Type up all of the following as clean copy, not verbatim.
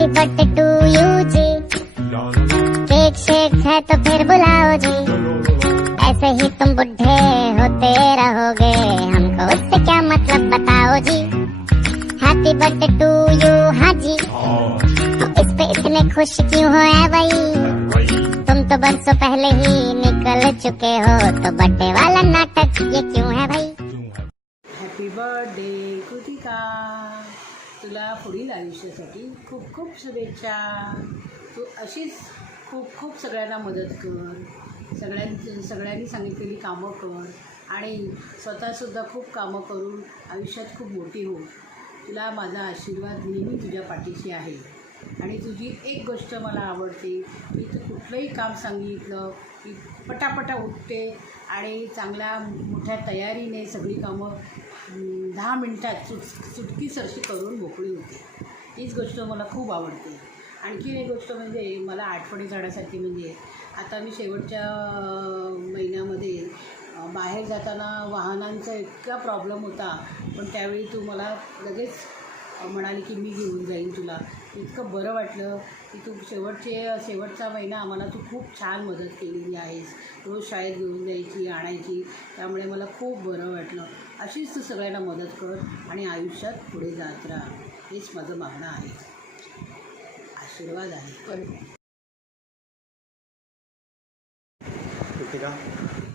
Happy birthday to you जी, cake shake है तो फिर बुलाओ जी, ऐसे ही तुम बुढ़े होते रहोगे, हमको उससे क्या मतलब बताओ जी। हैप्पी बर्थडे टू यू, हाँ जी, तो इस पे इतने खुश क्यों हो है भाई, तुम तो बरसों पहले ही निकल चुके हो, तो बर्थडे वाला नाटक ये क्यों है भाई। हॅपी बर्थडे कृतिका, तुला पुढील आयुष्यासाठी खूप खूप शुभेच्छा. तू अशीच खूप खूप सगळ्यांना मदत कर, सगळ्यांनी सांगितलेली कामं कर आणि स्वतःसुद्धा खूप कामं करून आयुष्यात खूप मोठी हो. तुला माझा आशीर्वाद नेहमी तुझ्या पाठीशी आहे. आणि तुझी एक गोष्ट मला आवडते की तू कुठलंही काम सांगितलं की पटापटा उठते आणि चांगल्या मोठ्या तयारीने सगळी कामं 10 मिनटात सुटकीसरशी करून मोकळी होते. हीच गोष्ट मला खूप आवडते. आणखी एक गोष्ट म्हणजे मला आठवणी काढण्यासाठी म्हणजे आता मी शेवटच्या महिन्यामध्ये बाहेर जाताना वाहनांचा इतका प्रॉब्लेम होता, पण त्यावेळी तू मला लगेच म्हणाली की मी घेऊन जाईन तुला. इतकं बरं वाटलं की तू शेवटचा महिना आम्हाला तू खूप छान मदत केलेली आहेस. रोज शाळेत घेऊन जायची, आणायची, त्यामुळे मला खूप बरं वाटलं. अशीच तू सगळ्यांना मदत कर आणि आयुष्यात पुढे जात राहा, हेच माझं मागणं आहे, आशीर्वाद आहे. कृतिका,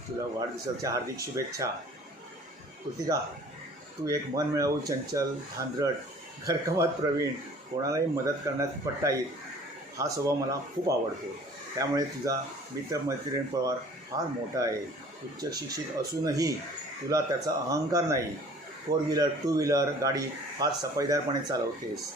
तुला वाढदिवसाच्या हार्दिक शुभेच्छा. कृतिका, तू एक मनमिळावू, चंचल, धांदरट, घरकामात प्रवीण, कोणालाही मदत करण्यात पट्टा येईल, हा स्वभाव मला खूप आवडतो. त्यामुळे तुझा मित्रमैत्रीण प्रवार फार मोठा आहे. उच्च शिक्षित असूनही तुला त्याचा अहंकार नाही. 4 व्हीलर 2 व्हीलर गाडी फार सफाईदारपणे चालवतेस.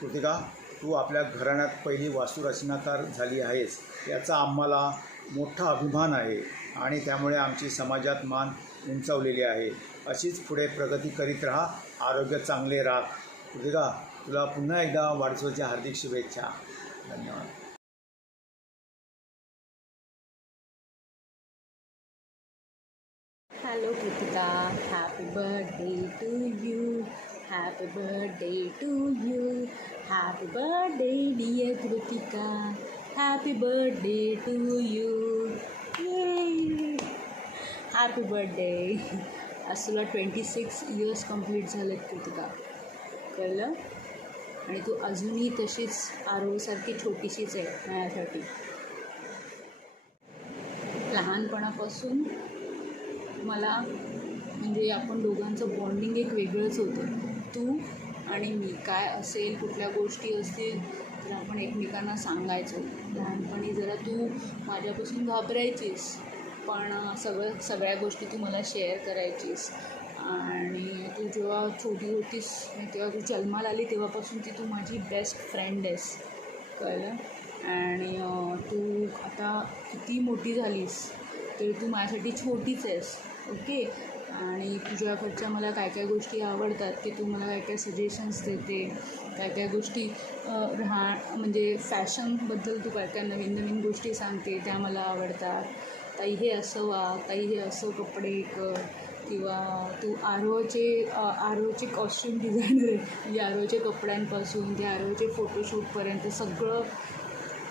कृतिका, तू आपल्या घराण्यात पहिली वास्तुरचनाकार झाली आहेस, याचा आम्हाला मोठा अभिमान आहे आणि त्यामुळे आमची समाजात मान उंचावलेली आहे. अशीच पुढे प्रगती करीत राहा, आरोग्य चांगले राख. कृतिका, तुला पुन्हा एकदा वाढदिवसाच्या हार्दिक शुभेच्छा. धन्यवाद. Hello Kritika, happy birthday to you, happy birthday to you, happy birthday dear Kritika, happy birthday to you, happy birthday. आज तुला 26 इयर्स कंप्लीट झालेत कृतिका, कळलं. आणि तू अजूनही तशीच आरोसारखी छोटीशीच आहे माझ्यासाठी. लहानपणापासून मला म्हणजे आपण दोघांचं बॉन्डिंग एक वेगळंच होतं. तू आणि मी काय असेल, कुठल्या गोष्टी असतील तर आपण एकमेकांना सांगायचो. लहानपणी जरा तू माझ्यापासून घाबरायचीस, पण सगळ्या गोष्टी तू मला शेअर करायचीस. आणि तू जेव्हा छोटी होतीस तेव्हा तू जन्माला आली तेव्हापासून तू माझी बेस्ट फ्रेंड आहेस, कळलं. आणि तू आता किती मोठी झालीस तरी तू माझ्यासाठी छोटीच आहेस, ओके. आणि तुझ्याकडच्या मला काय काय गोष्टी आवडतात की तू मला काय काय सजेशन्स देते, काय काय गोष्टी म्हणजे फॅशनबद्दल तू काय काय नवीन नवीन गोष्टी सांगते, त्या मला आवडतात. ताई हे असं वाग, ताई हे असं कपडे कर, किंवा तू आरोचे कॉस्ट्यूम डिझायनर आहे, म्हणजे आरोच्या कपड्यांपासून ते आरोचे फोटोशूटपर्यंत सगळं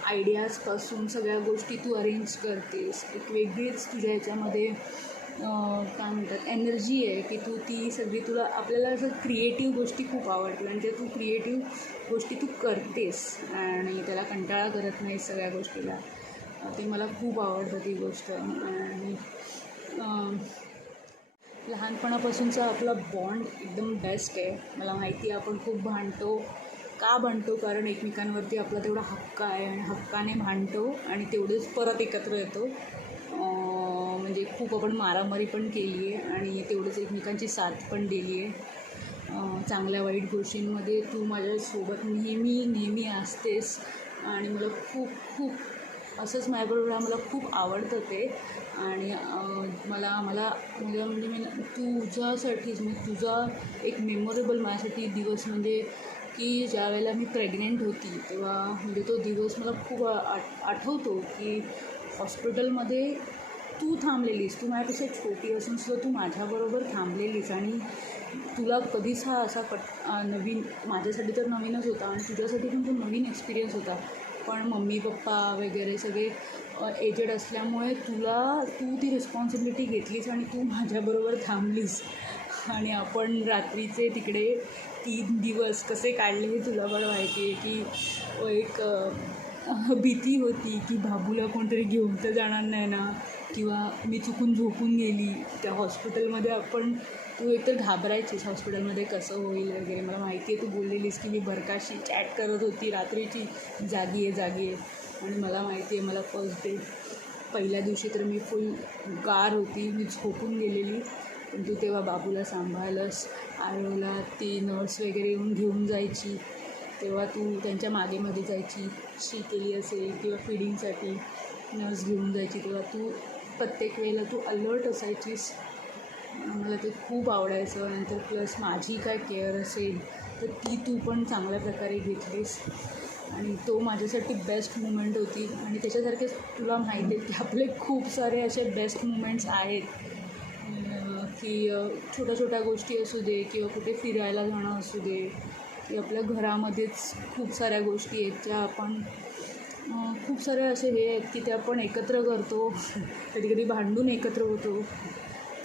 आयडियाजपासून सगळ्या गोष्टी तू अरेंज करतेस. एक वेगळीच तुझ्या ह्याच्यामध्ये काय म्हणतात एनर्जी आहे की ती सगळी तुला आपल्याला असं क्रिएटिव्ह गोष्टी खूप आवडतात आणि तू क्रिएटिव्ह गोष्टी तू करतेस आणि त्याला कंटाळा करत नाहीस सगळ्या गोष्टीला. ते मला खूप आवडतं ती गोष्ट. आणि लहानपणापासूनचा आपला बॉन्ड एकदम बेस्ट आहे. मला माहिती आहे आपण खूप भांडतो. का भांडतो? कारण एकमेकांवरती आपला तेवढा हक्क आहे आणि हक्काने भांडतो आणि तेवढेच परत एकत्र येतो. म्हणजे खूप आपण मारामारी पण केली आहे आणि तेवढंच एकमेकांची साथ पण दिली आहे. चांगल्या वाईट गोष्टींमध्ये तू माझ्यासोबत नेहमी असतेस आणि मला खूप खूप असंच माझ्याबरोबर मला खूप आवडतं ते. आणि मला म्हणजे मी तुझ्यासाठीच म्हणजे तुझा एक मेमोरेबल माझ्यासाठी दिवस म्हणजे की ज्यावेळेला मी प्रेग्नेंट होती तेव्हा म्हणजे तो दिवस मला खूप आठवतो की हॉस्पिटलमध्ये तू थांबलेलीस, तू माझ्यापेक्षा छोटी असूनसुद्धा तू माझ्याबरोबर थांबलेलीस आणि तुला कधीच हा असा नवीन, माझ्यासाठी तर नवीनच होता आणि तुझ्यासाठी पण तो नवीन एक्सपिरियन्स होता. पण मम्मी पप्पा वगैरे सगळे एजेड असल्यामुळे तू ती रिस्पॉन्सिबिलिटी घेतलीस आणि तू माझ्याबरोबर थांबलीस आणि आपण रात्रीचे तिकडे 3 दिवस कसे काढले हे तुला पण माहिती आहे. की एक भीती होती की बाबूला कोणतरी घेऊन तर जाणार नाही ना, किंवा मी चुकून झोपून गेली त्या हॉस्पिटलमध्ये. तू एकतर घाबरायचीस हॉस्पिटलमध्ये कसं होईल वगैरे. मला माहिती आहे तू बोललेलीस की मी बरकाशी चॅट करत होती रात्रीची, जागी आहे. आणि मला माहिती आहे, मला फर्स्ट डे पहिल्या दिवशी तर मी फुल गार होती, मी झोपून गेलेली. पण तू तेव्हा बाबूला सांभाळलंस. आरवला ती नर्स वगैरे येऊन घेऊन जायची, तेव्हा तू त्यांच्या मागेमध्ये जायची. शी केली असेल किंवा फिडिंगसाठी नर्स घेऊन जायची, तेव्हा तू प्रत्येक वेळेला तू अलर्ट असायचीस. मला ते खूप आवडायचं. नंतर प्लस माझी काय केअर असेल तर ती तू पण चांगल्या प्रकारे घेतलीस आणि तो माझ्यासाठी बेस्ट मुमेंट होती. आणि त्याच्यासारखेच तुला माहिती आहे की आपले खूप सारे असे बेस्ट मुमेंट्स आहेत की छोट्या गोष्टी असू दे किंवा कुठे फिरायला जाणं असू दे, की आपल्या घरामध्येच खूप साऱ्या गोष्टी आहेत ज्या आपण खूप सारे असे हे आहेत की ते आपण एकत्र करतो. कधी भांडून एकत्र होतो,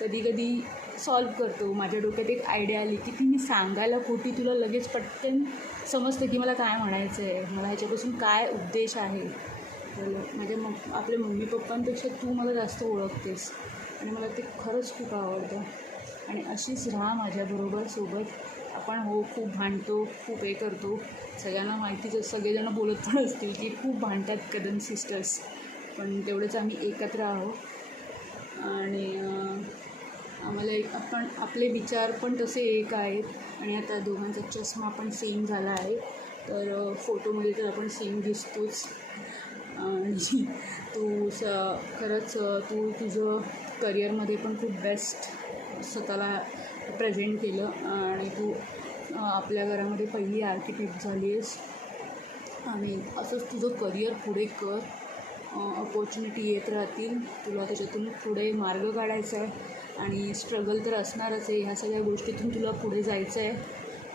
कधी सॉल्व करतो. माझ्या डोक्यात एक आयडिया आली की ती मी सांगायला खोटी तुला लगेच पटकन समजतं की मला काय म्हणायचं आहे, मला ह्याच्यापासून काय उद्देश आहे. आपल्या मम्मी पप्पांपेक्षा तू मला जास्त ओळखतेस आणि मला ते खरंच खूप आवडतं. आणि अशीच राहा माझ्याबरोबर सोबत. आपण खूप भांडतो, खूप हे करतो, सगळ्यांना माहितीच आहे. सगळेजण बोलत पण असतील की खूप भांडतात कदम सिस्टर्स, पण तेवढंच आम्ही एकत्र आहोत. आणि आम्हाला आपले विचार पण तसे एक आहेत. आणि आता दोघांचा चष्मा पण सेम झाला आहे, तर फोटोमध्ये तर आपण सेम दिसतोच. आणि खरंच तू तुझं करिअरमध्ये पण खूप बेस्ट स्वतःला प्रेझेंट केलं आणि तू आपल्या घरामध्ये पहिली आर्किटेक्ट झाली आहेस. आणि असंच तुझं करिअर पुढे कर. अपॉर्च्युनिटी येत राहतील, तुला त्याच्यातून पुढे मार्ग काढायचा आहे. आणि स्ट्रगल तर असणारच आहे, ह्या सगळ्या गोष्टीतून तुला पुढे जायचं आहे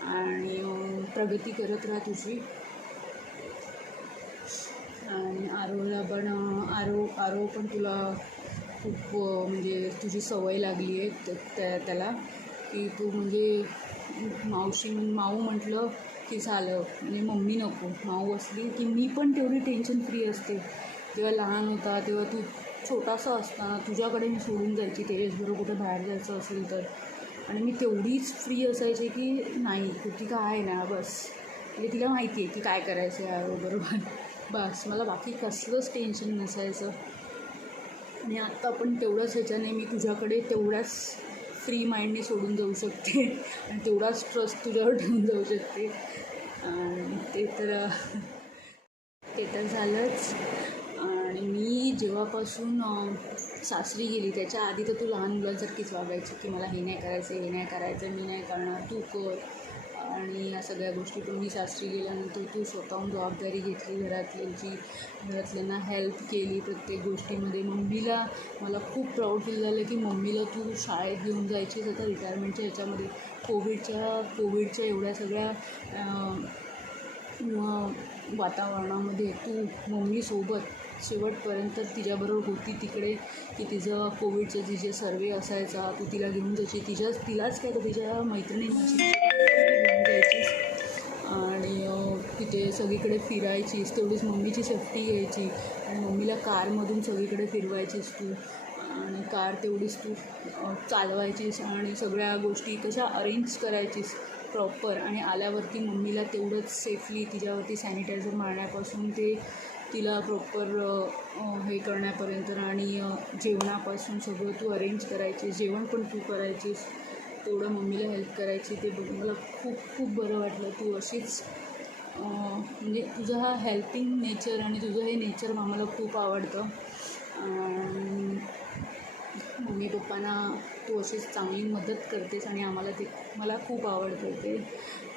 आणि प्रगती करत राहा तुझी. आणि आरोला पण आरो पण तुला खूप म्हणजे तुझी सवय लागली आहे त्याला, की तू म्हणजे माऊ म्हटलं की झालं, म्हणजे मम्मी नको, माऊ असली की मी पण तेवढी टेन्शन फ्री असते. जेव्हा लहान होता तेव्हा तू छोटासा असताना तुझ्याकडे मी सोडून जायची तेजसबरोबर कुठे बाहेर जायचं असेल तर, आणि मी तेवढीच फ्री असायची की नाही कृतिका आहे ना बस, म्हणजे तिला माहिती आहे की काय करायचं आहे बरोबर, बस मला बाकी कसलंच टेन्शन नसायचं. आणि आत्ता पण तेवढंच ह्याच्याने मी तुझ्याकडे तेवढ्याच फ्री माइंडने सोडून जाऊ शकते आणि तेवढाच ट्रस्ट तुझ्यावर ठेवून जाऊ शकते. आणि ते तर झालंच. आणि मी जेव्हापासून सासरी गेली त्याच्या आधी तर तू लहान मुलांसारखीच वागायची की मला हे नाही करायचं, मी नाही करणार, तू कर. आणि या सगळ्या गोष्टी पण मी सासरी गेल्यानंतर तू स्वतःहून जबाबदारी घेतली घरातल्यांना हेल्प केली प्रत्येक गोष्टीमध्ये. मम्मीला मला खूप प्राऊड फील झालं की मम्मीला तू शाळेत घेऊन जायचीच. आता रिटायरमेंटच्या ह्याच्यामध्ये कोविडच्या एवढ्या सगळ्या वातावरणामध्ये तू मम्मीसोबत शेवटपर्यंत तिच्याबरोबर होती तिकडे, की तिचं कोविडचं जे सर्वे असायचा तू तिला घेऊन जायची, तिलाच काय तर तिच्या मैत्रिणींना घेऊन जायचीस आणि तिथे सगळीकडे फिरायचीस. तेवढीच मम्मीची सेफ्टी घ्यायची आणि मम्मीला कारमधून सगळीकडे फिरवायचीस तू, आणि कार तेवढीच तू चालवायचीस आणि सगळ्या गोष्टी कशा अरेंज करायचीस प्रॉपर. आणि आल्यावरती मम्मीला तेवढंच सेफली तिच्यावरती सॅनिटायझर मारण्यापासून ते तिला प्रॉपर हे करण्यापर्यंत आणि जेवणापासून सगळं तू अरेंज करायचीस, जेवण पण तू करायचीस, तेवढं मम्मीला हेल्प करायची. ते बघून मला खूप बरं वाटलं. तू अशीच म्हणजे तुझं हा हेल्पिंग नेचर आणि तुझं हे नेचर आम्हाला खूप आवडतं. मम्मी पप्पांना तू अशीच चांगली मदत करतेस आणि मला खूप आवडतं ते.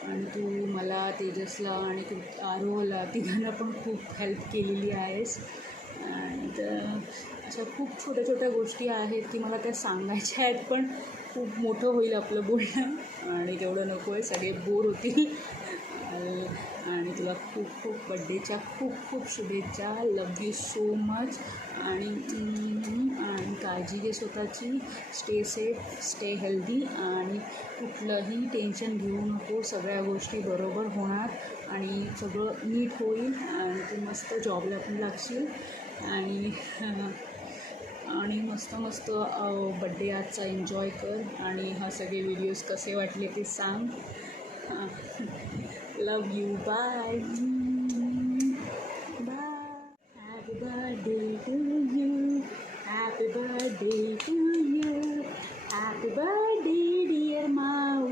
आणि तू मला, तेजसला आणि आरोहला तिघांना पण खूप हेल्प केलेली आहेस. आणि अशा खूप छोट्या छोट्या गोष्टी आहेत की मला त्या सांगायच्या आहेत, पण खूप मोठं होईल आपलं बोलणं आणि तेवढं नको आहे, सगळे बोर होतील. आणि तुला खूप खूप बड्डेच्या खूप खूप शुभेच्छा. लव यू सो मच. आणि काळजी घे स्वतःची. स्टे सेफ, स्टे हेल्दी आणि कुठलंही टेन्शन घेऊ नको. सगळ्या गोष्टी बरोबर होणार आणि सगळं नीट होईल आणि तू मस्त जॉबला पण लागशील आणि मस्त मस्त बड्डे आजचा एन्जॉय कर आणि हा सगळे व्हिडिओज कसे वाटले ते सांग. Love you. Bye bye. Happy birthday to you. Happy birthday to you. Happy birthday dear Mau.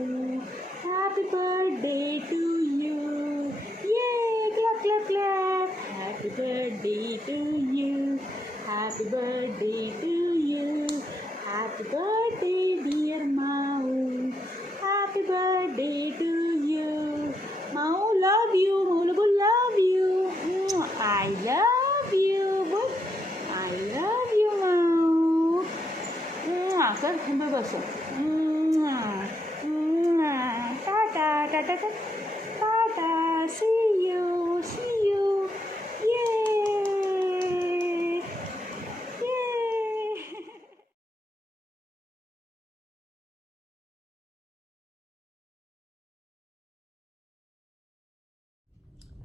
Happy birthday to you. ये clap clap clap. Happy birthday to you. Happy birthday to you. Happy birthday dear Mau. Happy birthday to you. Mau love you. Mau love you. I love you. I love you Mau. Sir, kumbe bas. Tata tata tata. Tata. See you. See you.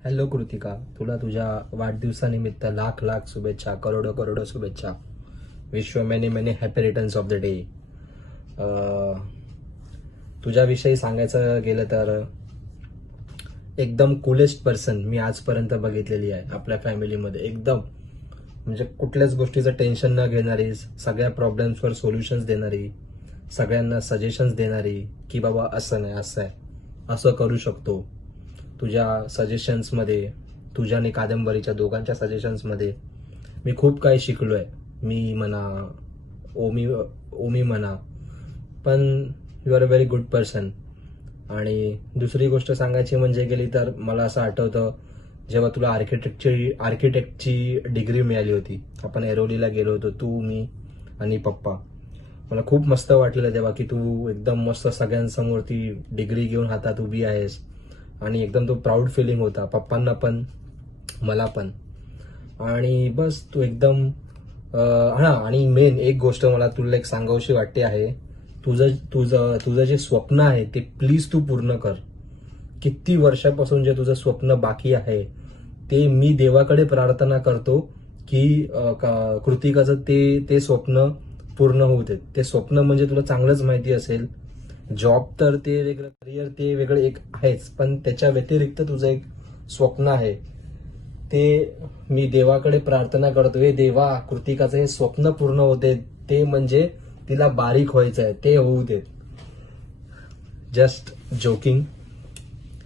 Hello Kritika, तुला तुझ्या वाढदिवसानिमित्त लाख लाख शुभेच्छा, करोडो करोडो शुभेच्छा. Wish you many many happy returns of the day. तुझ्याविषयी सांगायचं गेलं तर एकदम कूलेस्ट पर्सन मी आजपर्यंत बघितलेली आहे आपल्या फॅमिलीमध्ये. एकदम म्हणजे कुठल्याच गोष्टीचं टेन्शन न घेणारी, सगळ्या प्रॉब्लेम्सवर सोल्युशन्स देणारी, सगळ्यांना सजेशन्स देणारी की बाबा असं नाही असं आहे, असं करू शकतो. तुझ्या सजेशन्समध्ये, तुझ्या आणि कादंबरीच्या दोघांच्या सजेशन्समध्ये मी खूप काही शिकलो आहे. मी म्हणा, ओमी म्हणा, पण you are a very good person. आणि दुसरी गोष्ट सांगायची म्हणजे गेली तर मला असं आठवतं जेव्हा तुला आर्किटेक्टची डिग्री मिळाली होती, आपण ऐरोलीला गेलो होतो, तू, मी आणि पप्पा. मला खूप मस्त वाटलेलं तेव्हा की तू एकदम मस्त सगळ्यांसमोर ती डिग्री घेऊन हातात उभी आहेस आणि एकदम तो प्राऊड फिलिंग होता, पप्पांना पण मला पण. आणि बस तू एकदम आणि मेन एक गोष्ट मला तुला एक सांगावीशी वाटते आहे, तुझं जे स्वप्न आहे ते प्लीज तू पूर्ण कर. किती वर्षापासून जे तुझं स्वप्न बाकी आहे ते मी देवाकडे प्रार्थना करतो की कृतिकाचं ते स्वप्न पूर्ण होऊ देत. ते स्वप्न म्हणजे तुला चांगलंच माहिती असेल, जॉब तर ते वेगळं, करिअर ते वेगळं एक आहेच, पण त्याच्या व्यतिरिक्त तुझं एक स्वप्न आहे ते मी देवाकडे प्रार्थना करतो. हे देवा, कृतिकाचं हे स्वप्न पूर्ण होते, ते म्हणजे तिला बारीक व्हायचं आहे, ते होऊ देत. Just joking.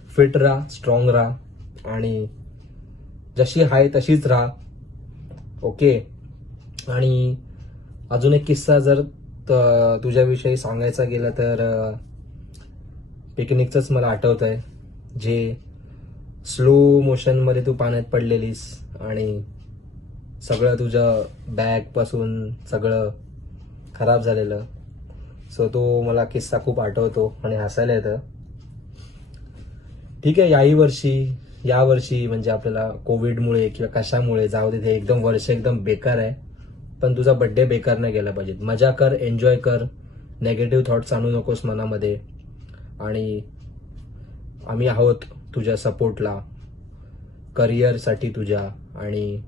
फिट राहा, स्ट्रॉंग राहा आणि जशी आहे तशीच राहा. ओके. आणि अजून एक किस्सा जर तुझ्याविषयी सांगायचा गेला तर पिकनिकचंच मला आठवत आहे, जे स्लो मोशनमध्ये तू पाण्यात पडलेलीस आणि सगळं तुझं बॅग पासून सगळं खराब झालेलं. सो तो मला किस्सा खूप आठवतो आणि हसायला येतं. ठीक आहे, यावर्षी म्हणजे आपल्याला कोविडमुळे किंवा कशामुळे जाऊ दे, ते एकदम वर्ष एकदम बेकार आहे, पण तुझा बर्थडे बेकार नाही गेला पाहिजे. मजा कर, एन्जॉय कर, नेगेटिव्ह थॉट्स आणू नकोस मनामध्ये. आणि आम्ही आहोत तुझ्या सपोर्टला, करिअरसाठी तुझ्या. आणि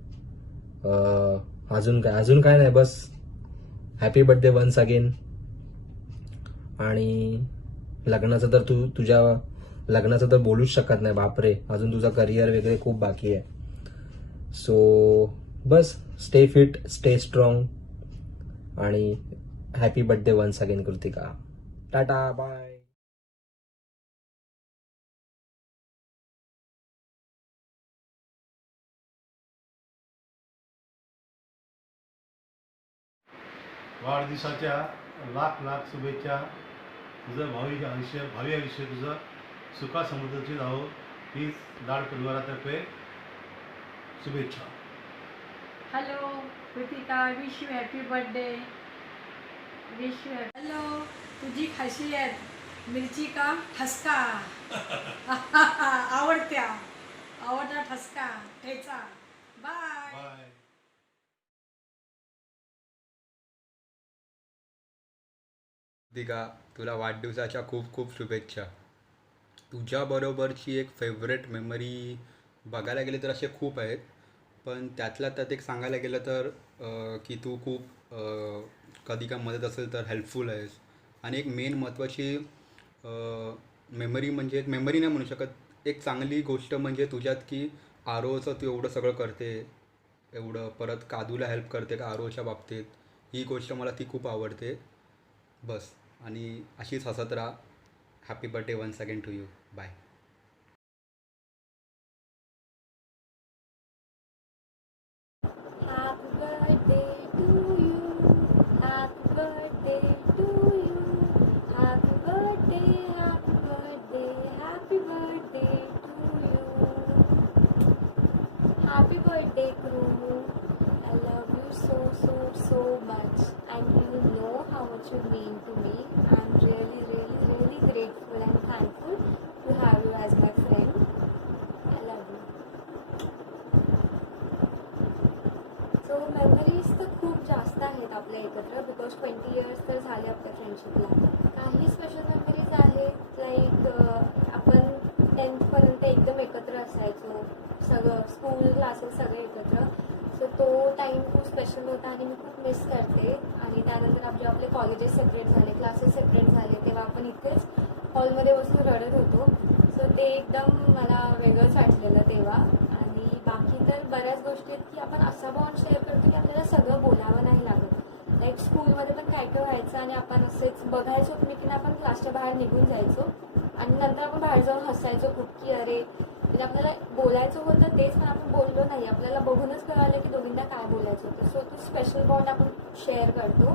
अजून काय नाही, बस हॅपी बर्थडे वन्स अगेन. आणि लग्नाचं तर तुझ्या लग्नाचं तर बोलूच शकत नाही, बापरे, अजून तुझा करिअर वगैरे खूप बाकी आहे. सो बस स्टे फिट, स्टे स्ट्रॉंग आणि happy birthday once again Kritika. Tata, bye. वाढदिवसाच्या लाख लाख शुभेच्छा. तुझं भावी आयुष्य तुझं सुखा समृद्धीची राहो, हीच लाड परिवारातर्फे शुभेच्छा. Hello Kritika, wish you happy birthday. Wish you hello. तुझी खासियत मिरची का ठसका. आवडता ठसका ठेचा. बाय. बाय. दिगा, तुला वाढदिवसाच्या खूप खूप शुभेच्छा. तुझ्याबरोबरची एक फेवरेट मेमरी बघायला गेले तर असे खूप आहेत, पण त्यातल्या त्यात एक सांगायला गेलं तर की तू खूप कधी का मदत असेल तर हेल्पफुल आहेस. आणि एक मेन महत्त्वाची मेमरी म्हणजे एक मेमरी नाही म्हणू शकत, एक चांगली गोष्ट म्हणजे तुझ्यात की आरोचं तू एवढं सगळं करते, एवढं परत कादूला हेल्प करते का आरोच्या बाबतीत. ही गोष्ट मला ती खूप आवडते. बस, आणि अशीच हसत राहा. Happy birthday once again to you. Bye. Happy birthday to you. Happy birthday to you. Happy birthday, happy birthday, happy birthday to you. Happy birthday, Kuru. I love you so much, and you know how much you mean to me. I'm really grateful and thankful to have you as my friend. I love you. So memories तर खूप जास्त आहेत आपल्या एकत्र, because 20 years तर झाले आपल्या फ्रेंडशिपला. काही स्पेशल मेमरीज आहेत लाईक आपण 10th पर्यंत एकदम एकत्र असायचो, सगळं स्कूल क्लासेस सगळे एकत्र. सो तो टाईम खूप स्पेशल होता आणि मी खूप मिस करते. आणि त्यानंतर आपले कॉलेजेस सेपरेट झाले, क्लासेस सेपरेट झाले, तेव्हा आपण इथेच हॉलमध्ये बसून रडत होतो. सो ते एकदम मला वेगळंच वाटलेलं तेव्हा. आणि बाकी तर बऱ्याच गोष्टी आहेत की आपण असा बॉन्ड शेअर करतो की आपल्याला सगळं बोलावं नाही लागत. लाईक स्कूलमध्ये पण काय काय व्हायचं आणि आपण असेच बघायचो एकमेकींना, आपण क्लासच्या बाहेर निघून जायचो आणि नंतर आपण बाहेर जाऊन हसायचो खूप की अरे म्हणजे आपल्याला बोलायचं होतं तेच, पण आपण बोललो नाही, आपल्याला बघूनच कळालं की दोघींना काय बोलायचं होतं. सो तो स्पेशल बॉन्ड आपण शेअर करतो.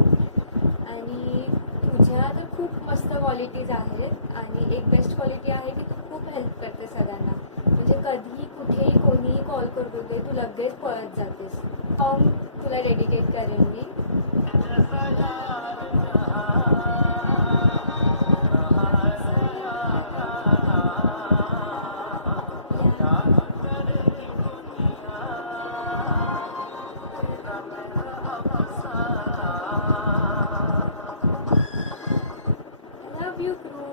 आणि तुझ्या तर खूप मस्त क्वालिटीज आहेत आणि एक बेस्ट क्वालिटी आहे की तू खूप हेल्प करते सगळ्यांना. म्हणजे कधी कुठेही कोणीही कॉल करतो ते तू लगेच पळत जातेस. सॉन्ग तुला डेडिकेट करेन मी. Love you crew.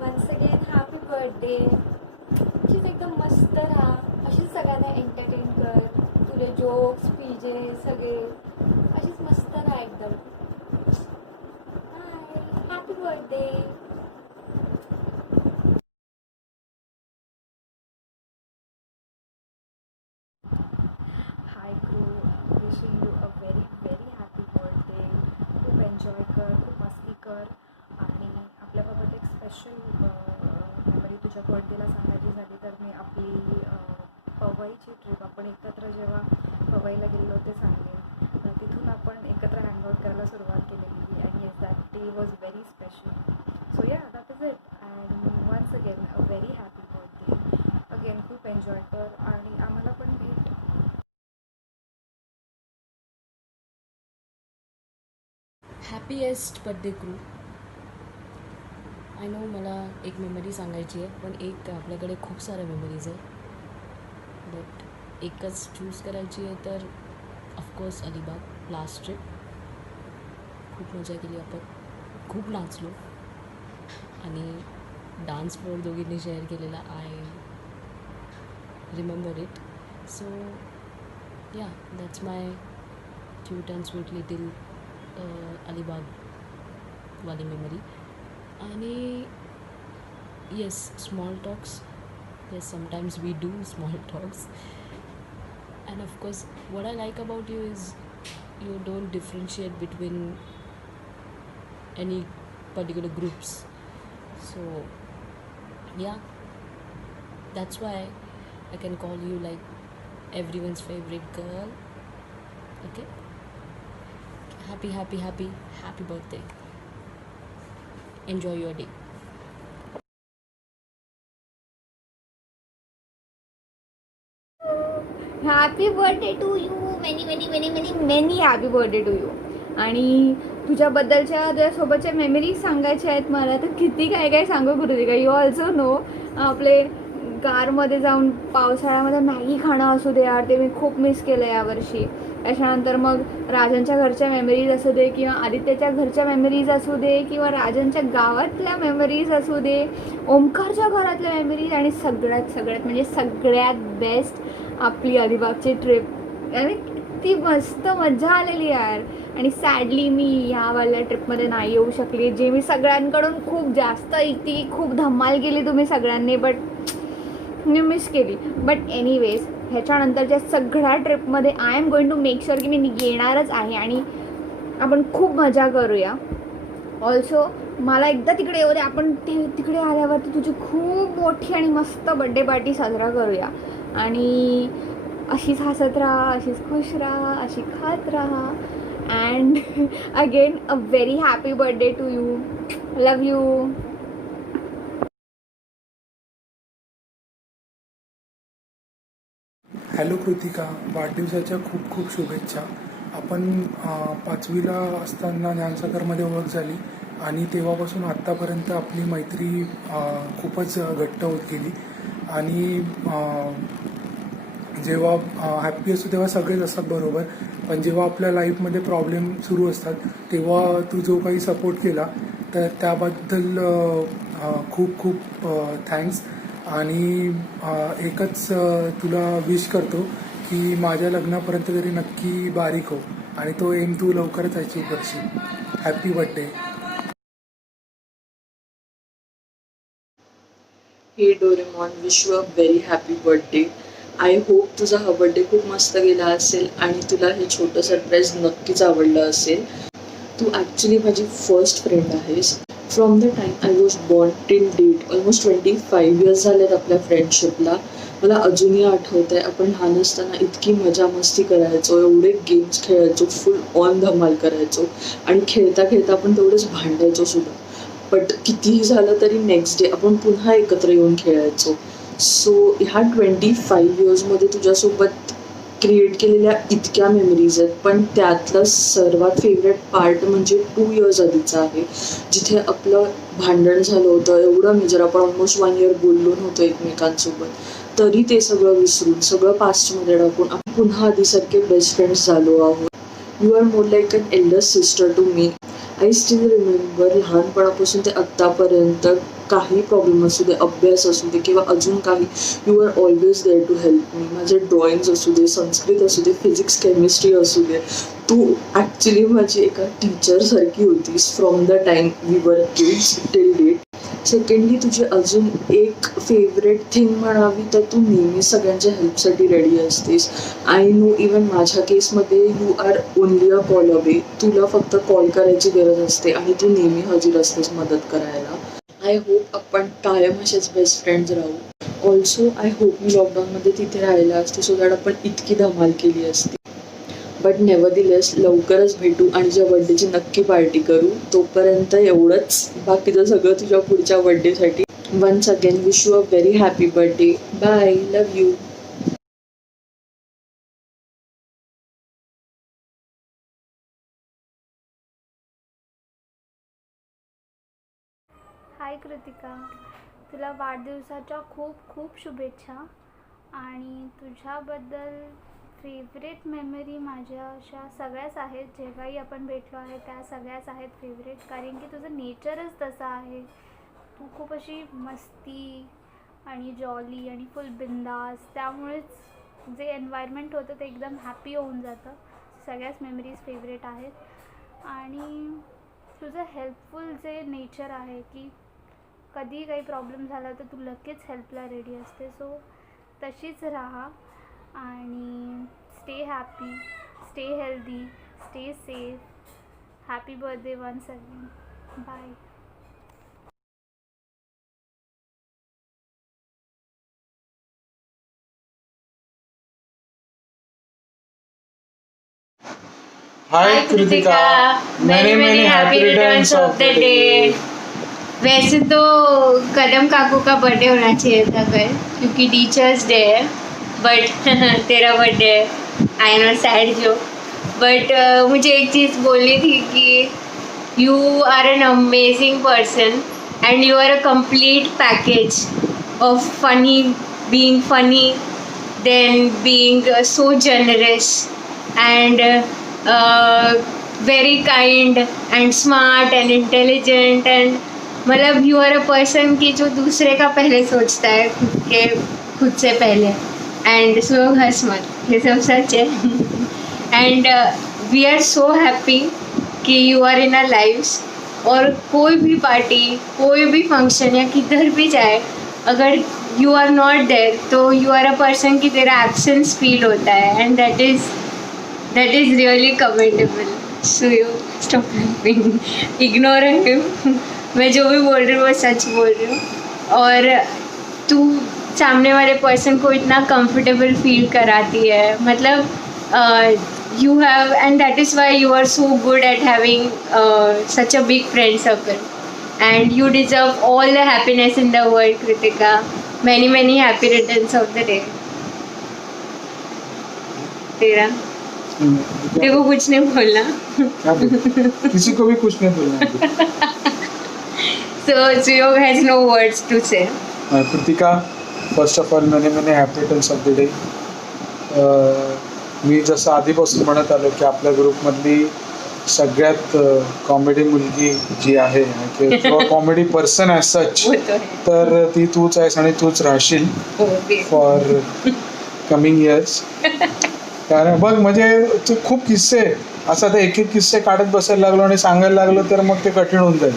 Once again happy birthday. अशीच एकदम मस्त राहा, अशीच सगळ्यांना एंटरटेन कर. तुझे जोक्स पीजे सगळे अशीच मस्त राहा एकदम. Bye. Happy birthday. Hi crew, wishing you a very happy birthday. खूप एन्जॉय कर, खूप मस्ती कर. आणि आपल्याबाबत एक स्पेशल मेमरी तुझ्या बर्थडेला सांगायची झाली तर मी आपली पवईची ट्रिप, आपण एकत्र जेव्हा पवईला गेलो ते सांगेन. तिथून आपण एकत्र हँगआउट करायला सुरुवात केलेली आणि yes that day was very special. So yeah that is it. And once again a very happy birthday. Again खूप एन्जॉय कर आणि आम्हाला पण भेट. Happiest birthday crew. I know मला एक मेमरी सांगायची आहे, पण एक आपल्याकडे खूप साऱ्या मेमरीज आहे, बट एकच चूज करायची आहे तर ऑफकोर्स अलिबाग लास्ट ट्रिप. खूप मजा केली आपण, खूप नाचलो आणि डान्स फ्लोअर दोघींनी शेअर केलेला. I remember it. So yeah, that's my cute and sweet little Alibag वाली मेमरी. आणि yes, small talks. Yes, sometimes we do small talks. And of course, what I like about you is you don't differentiate between any particular groups. So yeah, that's why I can call you like everyone's favorite girl. Okay, happy birthday. Enjoy your day. Happy birthday to you. Many many many many many happy birthday to you. आणि तुझ्याबद्दलच्या तुझ्यासोबतच्या memories सांगायच्या आहेत मला, तर किती काय काय सांगू कृतिका. यू ऑल्सो नो, आपले कारमध्ये जाऊन पावसाळ्यामध्ये मॅगी खाणं असू दे यार, ते मी खूप मिस केलं यावर्षी. त्याच्यानंतर मग राजनच्या घरच्या मेमरीज असू दे किंवा आदित्यच्या घरच्या मेमरीज असू दे किंवा राजनच्या गावातल्या मेमरीज असू दे, ओमकारच्या घरातल्या मेमरीज, आणि सगळ्यात म्हणजे सगळ्यात बेस्ट आपली अलिबागची ट्रिप. आणि ती मस्त मजा आलेली यार. आणि सॅडली मी ह्यावाल्या ट्रिपमध्ये नाही येऊ शकली, जे मी सगळ्यांकडून खूप जास्त इतकी खूप धमाल केली तुम्ही सगळ्यांनी, बट मी मिस केली. बट एनिवेज ह्याच्यानंतरच्या सगळ्या ट्रिपमध्ये I am going to make sure की मी येणारच आहे आणि आपण खूप मजा करूया. ऑल्सो मला एकदा तिकडे येऊ दे, आपण तिकडे आल्यावरती तुझी खूप मोठी आणि मस्त बड्डे पार्टी साजरा करूया. आणि अशीच हसत राहा, अशीच खुश राहा, अशी खात राहा. And again a very happy birthday to you. Love you. Hello Kritika, वाढदिवसाच्या खूप खूप शुभेच्छा. आपण 5वीला असताना ज्ञानसागरमध्ये ओळख झाली आणि तेव्हापासून आत्तापर्यंत आपली मैत्री खूपच घट्ट होत गेली. आणि जेव्हा हॅप्पी असतो तेव्हा सगळेच असतात बरोबर, पण जेव्हा आपल्या लाईफमध्ये प्रॉब्लेम सुरू असतात तेव्हा तू जो काही सपोर्ट केला तर त्याबद्दल खूप खूप थँक्स. आणि एकच तुला विश करतो की माझ्या लग्नापर्यंत तरी नक्की बारीक हो आणि तो एम तू लवकरच अचीव करशील. Happy birthday. Hey Doraemon, wish you a very happy birthday. I hope तुझा हा बर्थडे खूप मस्त गेला असेल आणि तुला हे छोटं सरप्राईज नक्कीच आवडलं असेल. तू ॲक्च्युली माझी फर्स्ट फ्रेंड आहेस. From the time I was born till date almost 25 years झालेत आपल्या फ्रेंडशिपला. मला अजूनही आठवत आहे, आपण लहान असताना इतकी मजा मस्ती करायचो, एवढे गेम्स खेळायचो, फुल ऑन धमाल करायचो आणि खेळता खेळता आपण तेवढंच भांडायचो सुद्धा. बट कितीही झालं तरी नेक्स्ट डे आपण पुन्हा एकत्र येऊन खेळायचो. सो ह्या 25 इयर्समध्ये तुझ्यासोबत क्रिएट केलेल्या इतक्या मेमरीज आहेत, पण त्यातलं सर्वात फेवरेट पार्ट म्हणजे 2 इयर्स आधीचा आहे, जिथे आपलं भांडण झालं होतं. एवढं मेजर, आपण ऑलमोस्ट 1 इयर बोललो नव्हतो एकमेकांसोबत, तरी ते सगळं विसरून, सगळं पास्टमध्ये टाकून आपण पुन्हा आधीसारखे बेस्ट फ्रेंड्स झालो आहोत. You are more like an elder sister to me. I still remember लहानपणापासून ते आत्तापर्यंत काही प्रॉब्लेम असू दे, अभ्यास असू दे किंवा अजून काही, you are always there to help me. माझे ड्रॉइंग्स असू दे, संस्कृत असू दे, फिजिक्स केमिस्ट्री असू दे, तू ॲक्च्युली माझी एका टीचरसारखी होतीस from the time we were kids till date. Secondly, तुझी अजून एक फेवरेट थिंग म्हणावी तर तू नेहमी सगळ्यांच्या हेल्पसाठी रेडी असतेस. आय नो इवन माझ्या केसमध्ये you are only a call away. तुला फक्त कॉल करायची गरज असते आणि तू नेहमी हजर असतेस मदत करायला. आय होप आपण कायम असेच बेस्ट फ्रेंड्स राहू. ऑल्सो आय होप मी लॉकडाऊनमध्ये तिथे राहिला असते सो दॅट आपण इतकी धमाल केली असती. बट नेव्हरदिलेस लवकरच भेटू आणि तुझ्या बर्थडेची नक्की पार्टी करू. तोपर्यंत एवढंच, बाकीचं सगळं तुझ्या पुढच्या बर्थडेसाठी. Once again wish you a very happy birthday. Bye, love you. Hi Kritika, तुला वाढदिवसाच्या खूप खूप शुभेच्छा. आणि तुझ्याबद्दल फेवरेट मेमरी माझ्या अशा सगळ्याच आहेत, जेव्हाही आपण भेटलो आहे त्या सगळ्याच आहेत फेवरेट, कारण की तुझं नेचरच तसं आहे. तू खूप अशी मस्ती आणि जॉली आणि फुल बिंदास, त्यामुळेच जे एन्व्हायरमेंट होतं ते एकदम हॅपी होऊन जातं. सगळ्याच मेमरीज फेवरेट आहेत. आणि तुझं हेल्पफुल जे नेचर आहे की कधी काही प्रॉब्लेम झाला तर तू लगेच हेल्पला रेडी असते, सो तशीच राहा. आणि stay happy, stay healthy, stay safe. Happy birthday once again. Bye. Hi Kritika, many many happy returns of the day. वैसे तो कदम काकू का बर्थडे होना चाहिए था कल, क्योंकि टीचर्स डे है, बट तेरा बर्थडे है, आई नो सैड जो, बट मुझे एक चीज़ बोलनी थी कि you are an amazing person and you are a complete package of funny, being funny, then being so generous and very kind and smart and intelligent and मतलब you are a person कि जो दूसरे का पहले सोचता है खुद से पहले, एंड सो हंस मत, ये सब सच है। And we are so happy कि you are in our lives, और कोई भी पार्टी, कोई भी फंक्शन या किधर भी जाए, अगर यू आर नॉट देयर तो यू आर अ पर्सन कि तेरा एब्सेंस फील होता है, and that is really commendable. So you stop hyping, ignore him. मैं जो भी बोल रही हूँ वो सच बोल रही हूँ, और तू सामने वाले पर्सन को इतना कंफर्टेबल फील कराती है, मतलब you have, and that is why you are so good at having such a big friend circle, and you deserve all the happiness in the world, Kritika. Many happy returns of the day. तेरा देखो कुछ नहीं बोलना, किसी को भी कुछ नहीं बोलना। so Suyog has no words to say. Kritika, first of all many happy returns of the day. मी जसं आधीपासून म्हणत आलो की आपल्या ग्रुपमधली सगळ्यात कॉमेडी मुलगी जी आहे किंवा कॉमेडी पर्सन ॲज सच, तर ती तूच आहेस आणि तूच राहशील फॉर कमिंग इयर्स. कारण बघ, म्हणजे तू खूप किस्से, असं आता एक किस्से काढत बसायला लागलो आणि सांगायला लागलो तर मग ते कठीण होऊन जाईल.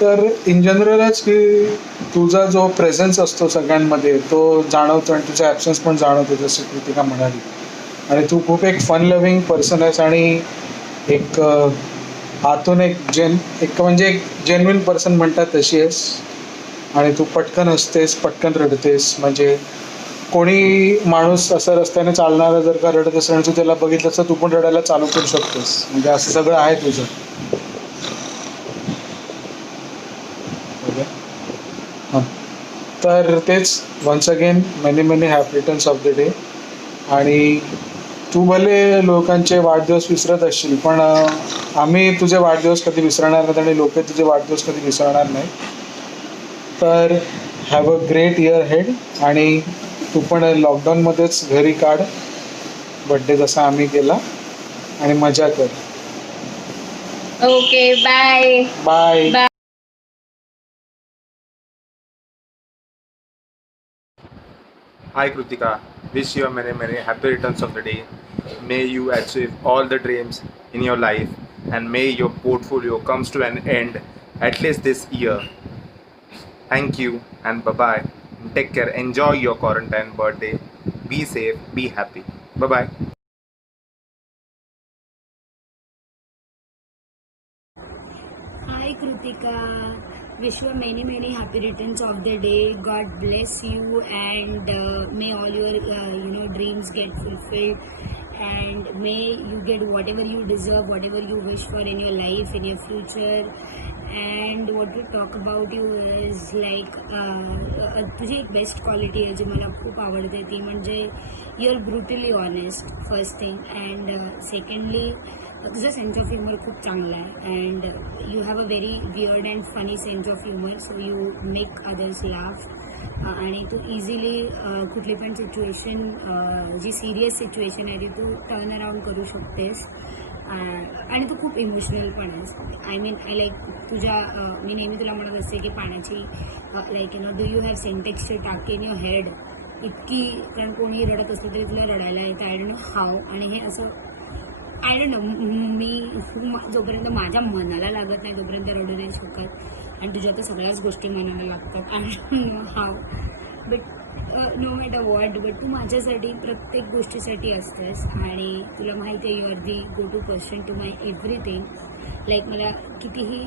तर इन जनरलच की तुझा जो प्रेझेन्स असतो सगळ्यांमध्ये तो जाणवतो, आणि तुझा ॲब्सेन्स पण जाणवतो, जसं कृतिका म्हणाली. आणि तू खूप एक फन लव्हिंग पर्सन आहेस, आणि एक आतून एक म्हणजे एक जेन्युइन पर्सन म्हणतात तशी आहेस. आणि तू पटकन हसतेस, पटकन रडतेस. म्हणजे कोणी माणूस असं रस्त्याने चालणारा जर का रडत असेल आणि तू त्याला बघितलं तर तू पण रडायला चालू करू शकतोस. म्हणजे असं सगळं आहे तुझं. हां, तर तेच once again many happy returns of the day. आणि तू भले लोकांचे वाढदिवस विसरत असशील, पण आम्ही तुझे वाढदिवस कधी विसरणार नाहीत आणि लोक तुझे वाढदिवस कधी विसरणार नाही. तर have a great year head. आणि तू पण लॉकडाऊनमध्येच घरी काढ बड्डे जसा आम्ही केला, आणि मजा कर. Okay, bye bye. Hi Kritika, wish you many happy returns of the day. May you achieve all the dreams in your life, and may your portfolio comes to an end at least this year. Thank you and bye bye. Take care. Enjoy your quarantine birthday. Be safe. Be happy. Bye bye. Hi Kritika, wish you many happy returns of the day. God bless you, and may all your dreams get fulfilled, and may you get whatever you deserve, whatever you wish for in your life, in your future. And what we talk about you is like तुझी एक best quality आहे जी मला खूप आवडते, ती म्हणजे you are brutally honest, first thing. And secondly तुझा sense of humour खूप चांगला आहे, and you have a very weird and funny sense of humour, so you make others laugh. आणि तू इझिली कुठली पण सिच्युएशन, जी सिरियस सिच्युएशन आहे ती तू टर्न अराउंड करू शकतेस. आणि तू खूप इमोशनल पण आहेस. आय मीन आय लाईक तुझ्या, मी नेहमी तुला म्हणत असते की पाण्याची लाईक डू यू हॅव सेंटेक्सचे टाके इन युअर हेड, इतकी, कारण कोणी रडत असलं तरी तुला रडायला येतं. I don't know how. आणि हे असं आय डोंट नो, मी जोपर्यंत माझ्या मनाला लागत नाही तोपर्यंत रडू नाही शकत, आणि तुझ्या तर सगळ्याच गोष्टी मनाला लागतात. I don't know how, but no matter what, but तू माझ्यासाठी प्रत्येक गोष्टीसाठी असतेस. आणि तुला माहिती आहे, you are the go to person to my everything. Like मला कितीही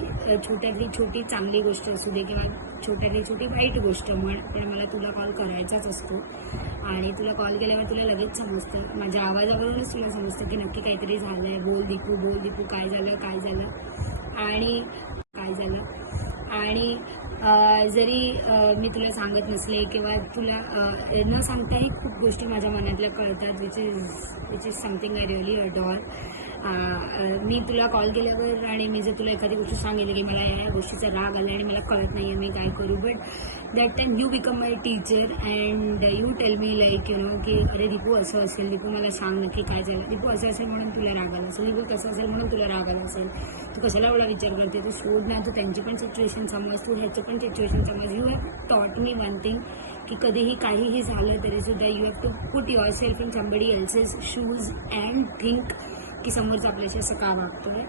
छोट्यातली छोटी चांगली गोष्ट असू दे किंवा छोट्यातली छोटी वाईट गोष्ट म्हण, पण मला तुला कॉल करायचाच असतो. आणि तुला कॉल केल्यावर तुला लगेच समजतं, माझ्या आवाजावरूनच तुला समजतं की नक्की काहीतरी झालं आहे. बोल दीपू, काय झालं. आणि जरी मी तुला सांगत नसले किंवा तुला न सांगताही खूप गोष्टी माझ्या मनातल्या कळतात which is something I really adore. मी तुला कॉल केल्यावर आणि मी जर तुला एखादी गोष्ट सांगितली की मला या गोष्टीचा राग आला आणि मला कळत नाही आहे मी काय करू, but that time you become my teacher and you tell me like you know की अरे दीपू असं असेल, दीपू मला सांग नक्की काय झालं, दीपू असं असेल म्हणून तुला राग आला असेल, दीपू तसं असेल म्हणून तुला राग आला असेल, तू कशाला एवढा विचार करते, तू सोड ना, तू त्यांची पण सिच्युएशन समज, तू ह्याचं पण सिच्युएशन समज. You have taught me one thing की कधीही काहीही झालं तरीसुद्धा you have to put yourself in somebody else's shoes and think की समोरचं आपल्याशी असं का वागतो आहे.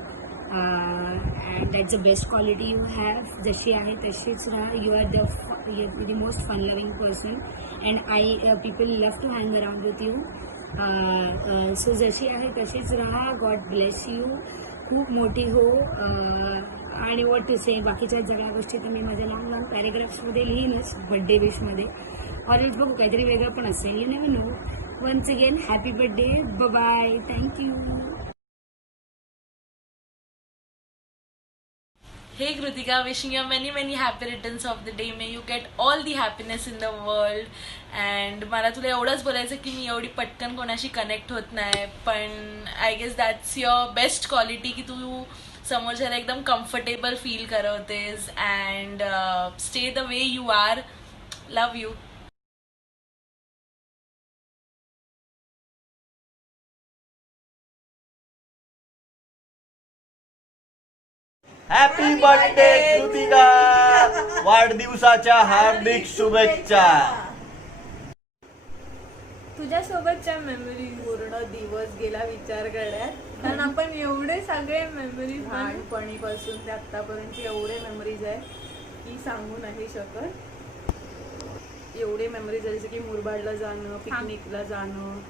And that's the best quality you have. जशी आहे तशीच राहा. You are the most fun loving person and people love to hang around with you. So जशी आहे तशीच राहा. God bless you. खूप मोठी हो. आणि वॉट टू से बाकीच्या सगळ्या गोष्टी तर मी माझ्या लहान लहान पॅरेग्राफ्समध्ये लिहीनच बड्डे विशमध्ये, ऑरेंज बघू काहीतरी वेगळं पण असेल. You never know. Once again happy birthday. Bye. Thank you. Hey Kritika, wishing you many happy returns of the day. May you get all the happiness in the world. And मला तुला एवढंच बोलायचं की मी एवढी पटकन कोणाशी कनेक्ट होत नाही, पण I guess that's your best quality की तू समोरच्याला एकदम कम्फर्टेबल फील करवतेस. And stay the way you are. Love you. Happy birthday Kritika. वाढदिवसाच्या हार्दिक शुभेच्छा. तुझ्यासोबतच्या मेमरी पूर्ण दिवस गेला विचार करण्यात, कारण आपण एवढे सगळे मेमरीज लहानपणीपासून ते आत्तापर्यंत एवढे मेमरीज आहे की सांगू नाही शकत. एवढे मेमरीज आहे जसं की मुरबाडला जाणं, पिकनिकला जाणं,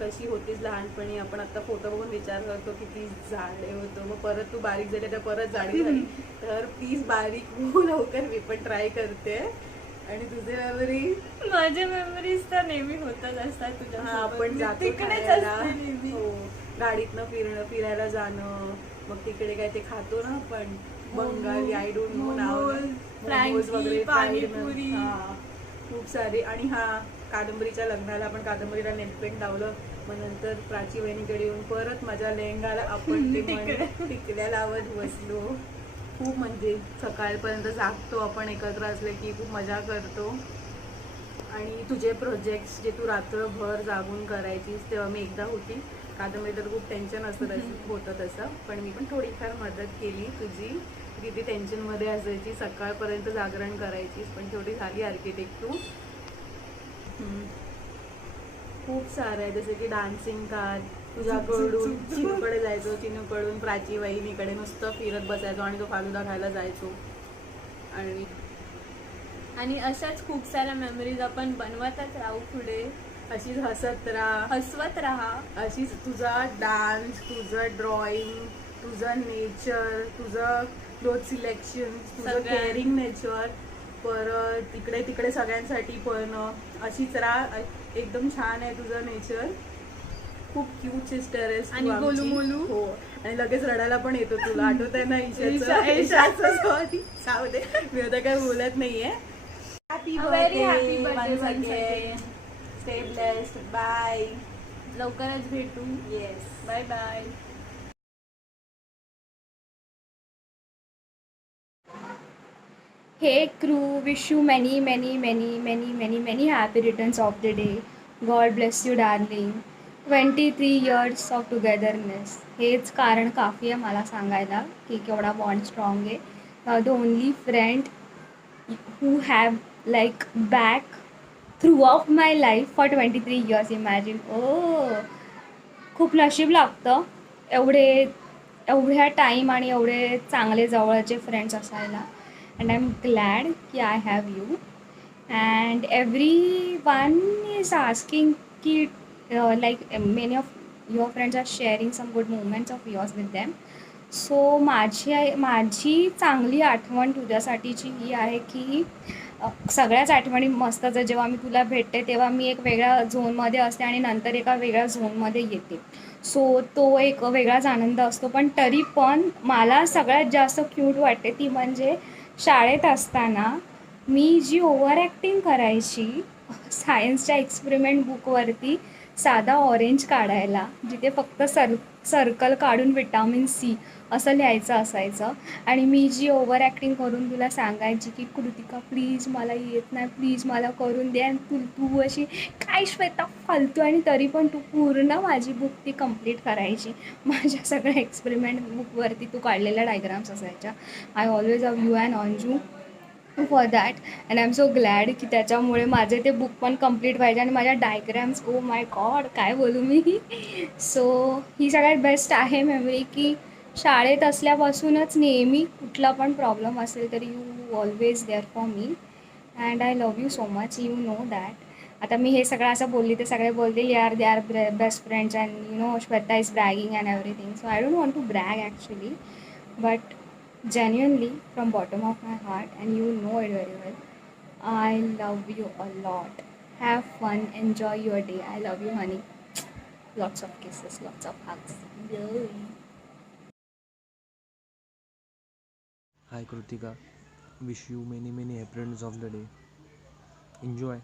कशी होतीस लहानपणी. आपण आता फोटो बघून विचार करतो किती जाडे होतो, मग परत तू बारीक झाली तर परत जाडी झाली. तर प्लीज बारीक हो लवकर, मी पण ट्राय करते. आणि तुझे मेमरी, माझे मेमरीज तर नेहमी होतच असतात तुझ्या. आपण जातो खायला, हो, गाडीतनं फिरायला जाणं, मग तिकडे काय ते खातो ना आपण बंगाली, आय डोंट नो नाव, मोमोज वगैरे, पाणीपुरी, खूप सारे. आणि कादंबरीच्या लग्नाला आपण कादंबरीला नेलपेंट लावलं, मग नंतर प्राची वहिनीकडे येऊन परत माझ्या लेहंगाला आपण टिकल्या लावत बसलो. खूप म्हणजे सकाळपर्यंत जागतो आपण एकत्र असले की, खूप मजा करतो. आणि तुझे प्रोजेक्ट्स जे तू रात्रभर जागून करायचीस तेव्हा मी एकदा होती. कादंबरी तर खूप टेन्शन होतं तसं, पण मी पण थोडीफार मदत केली तुझी. किती टेन्शनमध्ये असायची, सकाळपर्यंत जागरण करायचीस, पण थोडी झाली आर्किटेक्ट तू. खूप सारं आहे जसं की डान्सिंग कार, तुझ्याकडून चिनूकडे जायचो, चिनूकडून प्राची वहिनीकडे नुसतं फिरत बसायचो आणि तो फालुदा खायला जायचो. आणि अशाच खूप साऱ्या मेमरीज आपण बनवतच राहू पुढे. अशीच हसवत राहा. अशीच तुझा डान्स, तुझं ड्रॉइंग, तुझं नेचर, तुझं क्लोथ सिलेक्शन, तुझं केअरिंग नेचर, परत तिकडे सगळ्यांसाठी पण अशीच राहा. एकदम छान आहे तुझं नेचर. खूप क्यूट सिस्टर आहेस आणि बोलू बोलू. हो, आणि लगेच रडायला पण येतो तुला. आठवत आहे ना ईशाचं? सॉरी, जाऊ दे, मी आता काय बोलत नाहीये. Happy birthday. Stay blessed. Bye. लवकरच भेटू. Yes, bye bye. Hey crew, wish you many happy returns of the day. God bless you darling. 23 years of togetherness. हेच कारण काफी आहे मला सांगायला की केवढा बॉन्ड स्ट्रॉंग आहे. The only friend who have like back throughout my life for 23 years. Imagine. खूप नशीब लागतं एवढ्या टाईम आणि एवढे चांगले जवळचे फ्रेंड्स असायला. And I'm glad कि I have you. And everyone is asking कि like many of your friends are sharing some good moments of yours with them. So माझी चांगली आठवण तुझ्यासाठीची ही आहे की सगळ्याच आठवणी मस्त. जर जेव्हा मी तुला भेटते तेव्हा मी एक वेगळ्या झोनमध्ये असते आणि नंतर एका वेगळ्या झोनमध्ये येते. सो तो एक वेगळाच आनंद असतो. पण तरी पण मला सगळ्यात जास्त क्यूट वाटते ती म्हणजे शाळेत असताना मी जी ओव्हर ॲक्टिंग करायची सायन्सच्या एक्सपेरिमेंट बुकवरती साधा ऑरेंज काढायला, जिथे फक्त सर्कल काढून विटामिन सी असं लिहायचं असायचं, आणि मी जी ओव्हर ॲक्टिंग करून तुला सांगायची की कृतिका प्लीज मला येत नाही, प्लीज मला करून दे, आणि तू अशी काय श्वेता फालतू, आणि तरी पण तू पूर्ण माझी बुक ती कंप्लीट करायची. माझ्या सगळ्या एक्सपेरिमेंट बुकवरती तू काढलेल्या डायग्राम्स असायच्या. I always have you and Anju for that, and I am so glad की त्याच्यामुळे माझे ते बुक पण कंप्लीट व्हायचे आणि माझ्या डायग्राम्स, ओ माय गॉड काय बोलू मी. सो ही सगळ्यात बेस्ट आहे मेमरी की शाळेत असल्यापासूनच नेहमी कुठला पण प्रॉब्लेम असेल तरी you always there for me, and I love you so much, you know that. आता मी हे सगळं असं बोलली ते सगळे बोलतील यार they are best friends and you know Shweta is bragging and everything. So I don't want to brag actually, but genuinely from bottom of my heart, and you know it very well, I love you a lot. Have fun, enjoy your day. I love you honey. Lots of kisses, lots of hugs. Yay. Hi Krutika, wish you many happy returns of the day. Enjoy.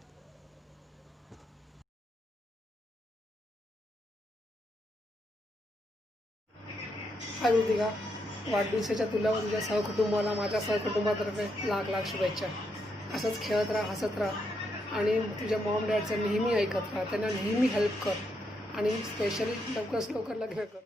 हाय कृतिका, वाढदिवसाच्या तुला व तुझ्या सहकुटुंबाला माझ्या सहकुटुंबातर्फे लाख लाख शुभेच्छा. असंच खेळत राहा, हसत राहा, आणि तुझ्या मॉम डॅडचं नेहमी ऐकत राहा, त्यांना नेहमी हेल्प कर, आणि स्पेशली लवकर लग्न कर.